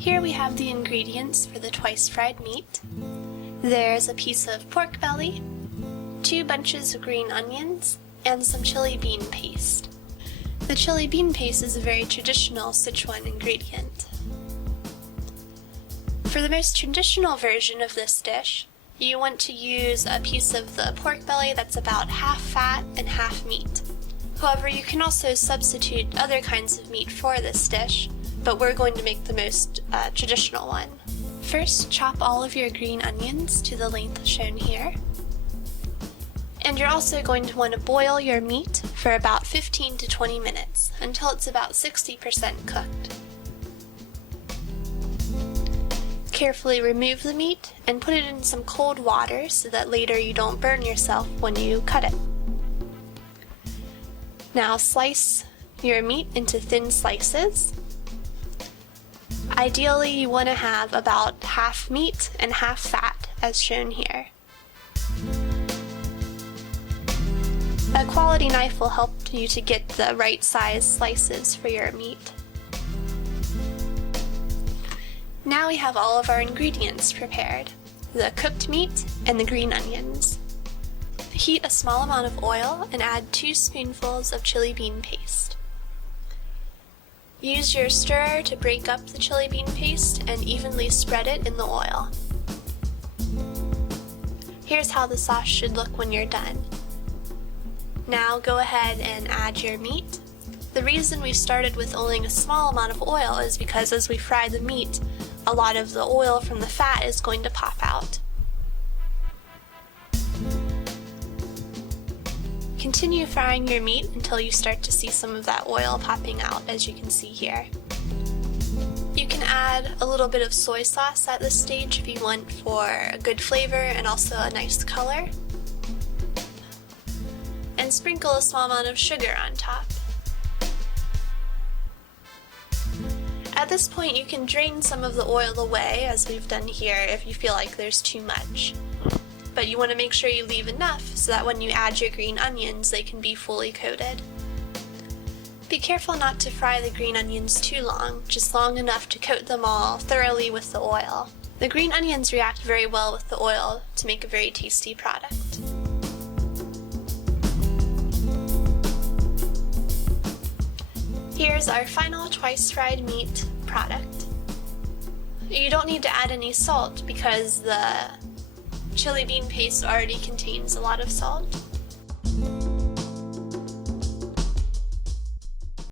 Here we have the ingredients for the twice fried meat. There's a piece of pork belly, 2 bunches of green onions, and some chili bean paste. The chili bean paste is a very traditional Sichuan ingredient. For the most traditional version of this dish, you want to use a piece of the pork belly that's about half fat and half meat. However, you can also substitute other kinds of meat for this dish, but we're going to make the most traditional one. First, chop all of your green onions to the length shown here. And you're also going to want to boil your meat for about 15 to 20 minutes, until it's about 60% cooked. Carefully remove the meat and put it in some cold water so that later you don't burn yourself when you cut it. Now slice your meat into thin slices. Ideally, you want to have about half meat and half fat, as shown here. A quality knife will help you to get the right size slices for your meat. Now we have all of our ingredients prepared: the cooked meat and the green onions. Heat a small amount of oil and add 2 spoonfuls of chili bean paste. Use your stirrer to break up the chili bean paste and evenly spread it in the oil. Here's how the sauce should look when you're done. Now go ahead and add your meat. The reason we started with only a small amount of oil is because as we fry the meat, a lot of the oil from the fat is going to pop out. Continue frying your meat until you start to see some of that oil popping out, as you can see here. You can add a little bit of soy sauce at this stage if you want for a good flavor and also a nice color. And sprinkle a small amount of sugar on top. At this point, you can drain some of the oil away, as we've done here, if you feel like there's too much. But you want to make sure you leave enough so that when you add your green onions, they can be fully coated. Be careful not to fry the green onions too long, just long enough to coat them all thoroughly with the oil. The green onions react very well with the oil to make a very tasty product. Here's our final twice fried meat product. You don't need to add any salt because the chili bean paste already contains a lot of salt.